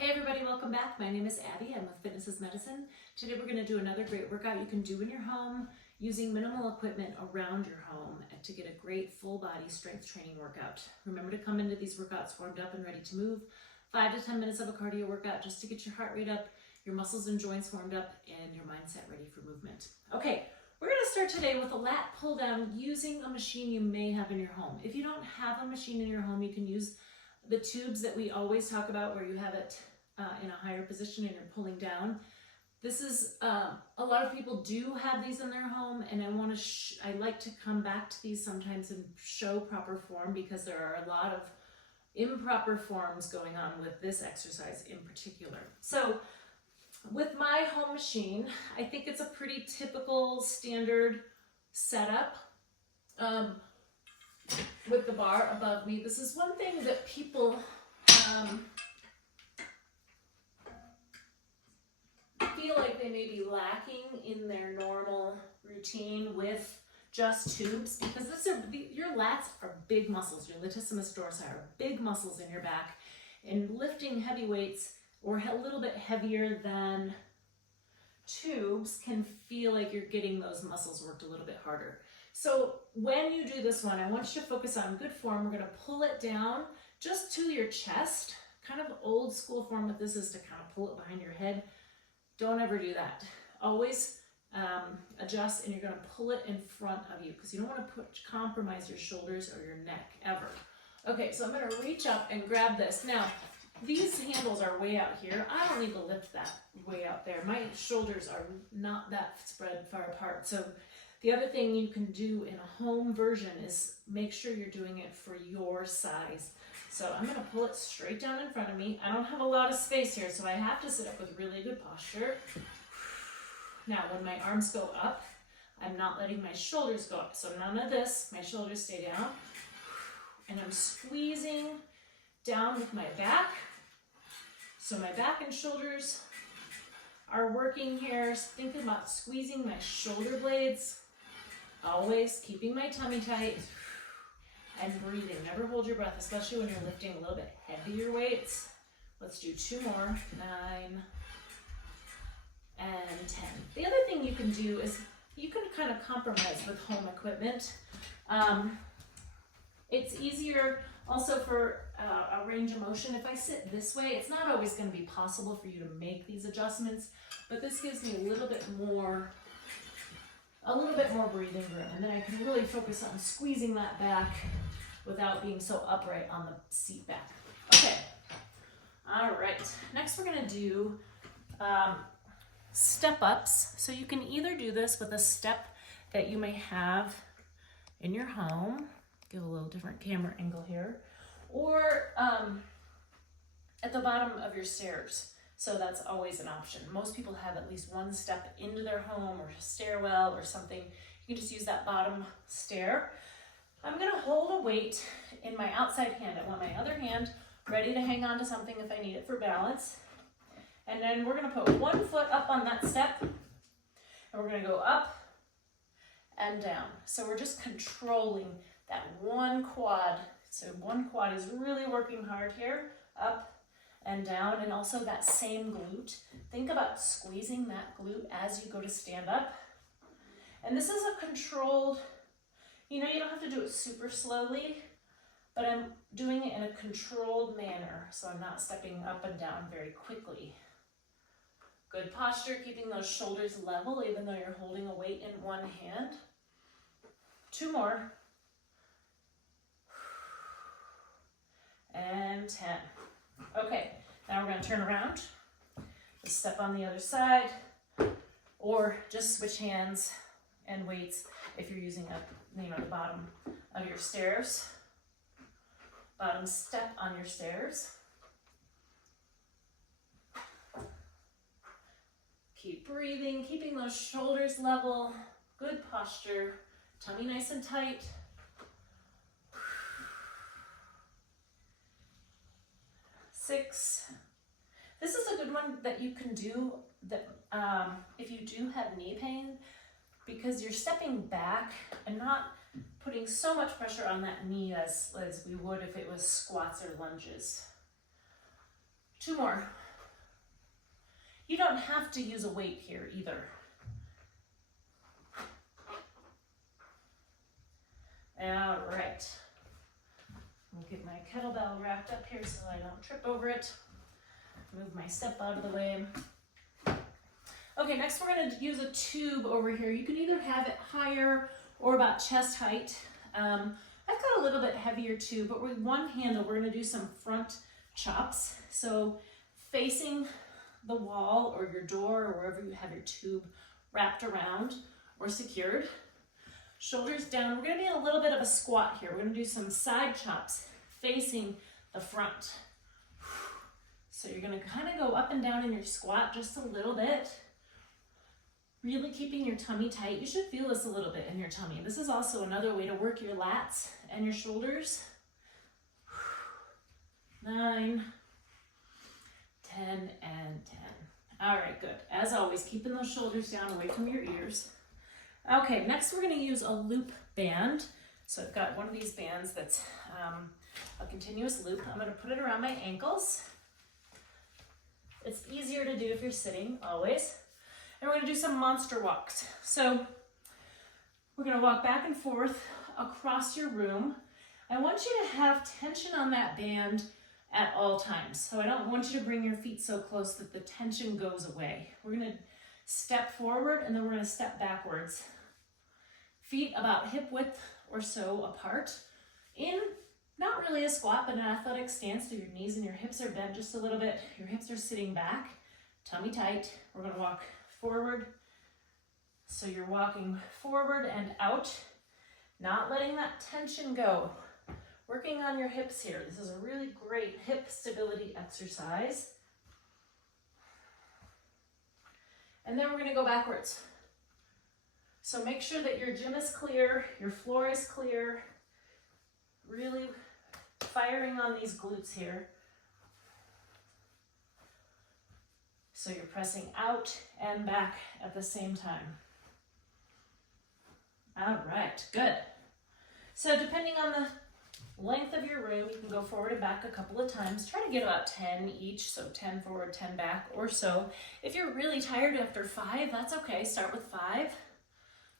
Hey everybody, welcome back. My name is Abby. I'm with Fitness is Medicine. Today we're going to do another great workout you can do in your home using minimal equipment around your home to get a great full body strength training workout. Remember to come into these workouts warmed up and ready to move. 5 to 10 minutes of a cardio workout just to get your heart rate up, your muscles and joints warmed up, and your mindset ready for movement. Okay, we're going to start today with a lat pull down using a machine you may have in your home. If you don't have a machine in your home, you can use the tubes that we always talk about where you have it in a higher position and you're pulling down. This is, a lot of people do have these in their home, and I like to come back to these sometimes and show proper form because there are a lot of improper forms going on with this exercise in particular. So with my home machine, I think it's a pretty typical standard setup. With the bar above me. This is one thing that people feel like they may be lacking in their normal routine with just tubes, because your lats are big muscles. Your latissimus dorsi are big muscles in your back, and lifting heavy weights or a little bit heavier than tubes can feel like you're getting those muscles worked a little bit harder. So when you do this one, I want you to focus on good form. We're going to pull it down just to your chest. Kind of old school form with this is to kind of pull it behind your head. Don't ever do that. Always adjust, and you're going to pull it in front of you because you don't want to compromise your shoulders or your neck ever. Okay, so I'm going to reach up and grab this. Now, these handles are way out here. I don't need to lift that way out there. My shoulders are not that spread far apart. So the other thing you can do in a home version is make sure you're doing it for your size. So I'm going to pull it straight down in front of me. I don't have a lot of space here, so I have to sit up with really good posture. Now, when my arms go up, I'm not letting my shoulders go up. So none of this, my shoulders stay down. And I'm squeezing down with my back. So my back and shoulders are working here. Think about squeezing my shoulder blades. Always keeping my tummy tight and breathing. Never hold your breath, especially when you're lifting a little bit heavier weights. Let's do 2 more. 9 and 10. The other thing you can do is you can kind of compromise with home equipment. It's easier also for a range of motion. If I sit this way, it's not always going to be possible for you to make these adjustments, but this gives me a little bit more breathing room, and then I can really focus on squeezing that back without being so upright on the seat back. Okay, all right. Next we're going to do step ups. So you can either do this with a step that you may have in your home. Give a little different camera angle here, or at the bottom of your stairs. So that's always an option. Most people have at least one step into their home or a stairwell or something. You can just use that bottom stair. I'm gonna hold a weight in my outside hand. I want my other hand ready to hang on to something if I need it for balance. And then we're gonna put one foot up on that step, and we're gonna go up and down. So we're just controlling that one quad. So one quad is really working hard here, up and down, and also that same glute. Think about squeezing that glute as you go to stand up. And this is a controlled, you don't have to do it super slowly, but I'm doing it in a controlled manner, so I'm not stepping up and down very quickly. Good posture, keeping those shoulders level even though you're holding a weight in one hand. 2 more. And 10. Okay, now we're going to turn around, just step on the other side, or just switch hands and weights if you're using the bottom of your stairs. Bottom step on your stairs. Keep breathing, keeping those shoulders level, good posture, tummy nice and tight. 6. This is a good one that you can do that if you do have knee pain, because you're stepping back and not putting so much pressure on that knee as we would if it was squats or lunges. 2 more. You don't have to use a weight here either. All right. I'll get my kettlebell wrapped up here so I don't trip over it. Move my step out of the way. Okay, next we're going to use a tube over here. You can either have it higher or about chest height. I've got a little bit heavier tube, but with one handle, we're going to do some front chops. So facing the wall or your door or wherever you have your tube wrapped around or secured. Shoulders down. We're going to be in a little bit of a squat here. We're going to do some side chops facing the front. So you're going to kind of go up and down in your squat just a little bit. Really keeping your tummy tight. You should feel this a little bit in your tummy. This is also another way to work your lats and your shoulders. 9, 10, and 10. All right, good. As always, keeping those shoulders down away from your ears. Okay, next we're going to use a loop band. So I've got one of these bands that's a continuous loop. I'm going to put it around my ankles. It's easier to do if you're sitting, always. And we're going to do some monster walks. So we're going to walk back and forth across your room. I want you to have tension on that band at all times. So I don't want you to bring your feet so close that the tension goes away. We're going to step forward and then we're going to step backwards. Feet about hip width or so apart. In not really a squat, but an athletic stance. So your knees and your hips are bent just a little bit. Your hips are sitting back, tummy tight. We're going to walk forward. So you're walking forward and out, not letting that tension go. Working on your hips here. This is a really great hip stability exercise. And then we're going to go backwards. So make sure that your gym is clear, your floor is clear. Really firing on these glutes here. So you're pressing out and back at the same time. All right, good. So depending on the length of your room, you can go forward and back a couple of times. Try to get about 10 each, so 10 forward, 10 back or so. If you're really tired after 5, that's okay. Start with 5,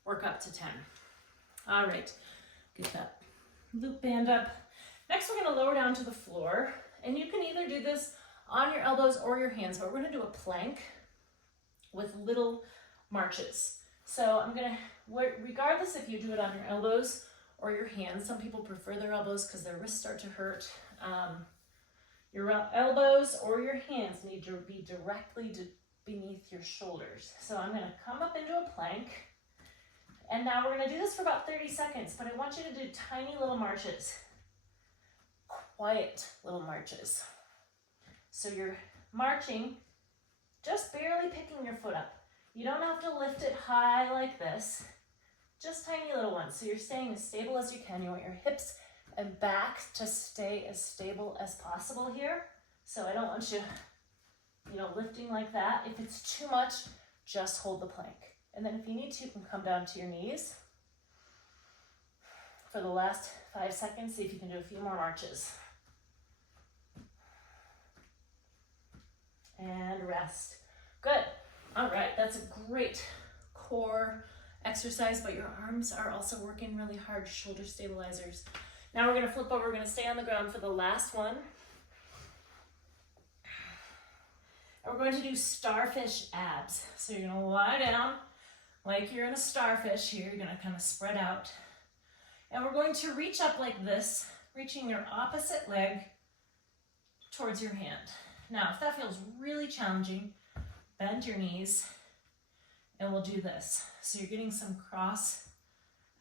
work up to 10. All right, get that loop band up. Next, we're going to lower down to the floor, and you can either do this on your elbows or your hands, but we're going to do a plank with little marches. So I'm going to, regardless if you do it on your elbows or your hands, some people prefer their elbows because their wrists start to hurt. Your elbows or your hands need to be directly beneath your shoulders. So I'm going to come up into a plank, and now we're going to do this for about 30 seconds, but I want you to do tiny little marches, quiet little marches. So you're marching, just barely picking your foot up. You don't have to lift it high like this, just tiny little ones. So you're staying as stable as you can. You want your hips and back to stay as stable as possible here. So I don't want you, lifting like that. If it's too much, just hold the plank. And then if you need to, you can come down to your knees. For the last 5 seconds, see if you can do a few more marches. And rest. Good. All right, that's a great core exercise, but your arms are also working really hard, shoulder stabilizers. Now we're going to flip over. We're going to stay on the ground for the last one. And we're going to do starfish abs. So you're going to lie down like you're in a starfish here. You're going to kind of spread out. And we're going to reach up like this, reaching your opposite leg towards your hand. Now, if that feels really challenging, bend your knees, and we'll do this. So you're getting some cross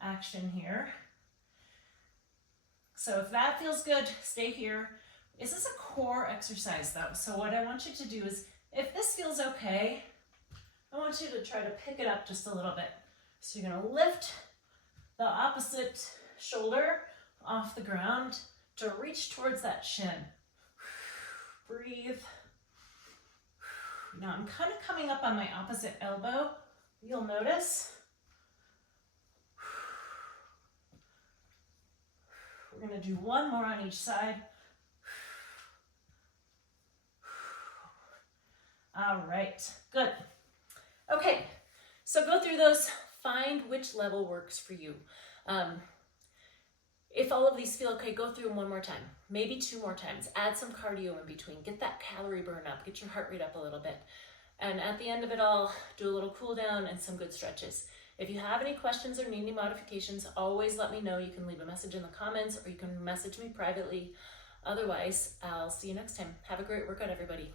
action here. So if that feels good, stay here. This is a core exercise though. So what I want you to do is, if this feels okay, I want you to try to pick it up just a little bit. So you're gonna lift the opposite shoulder off the ground to reach towards that shin. Breathe. Now I'm kind of coming up on my opposite elbow. You'll notice. We're going to do one more on each side. All All right, good. Okay, so go through those, find which level works for you. If all of these feel okay, go through them one more time, maybe 2 more times. Add some cardio in between. Get that calorie burn up. Get your heart rate up a little bit. And at the end of it all, do a little cool down and some good stretches. If you have any questions or need any modifications, always let me know. You can leave a message in the comments or you can message me privately. Otherwise, I'll see you next time. Have a great workout, everybody.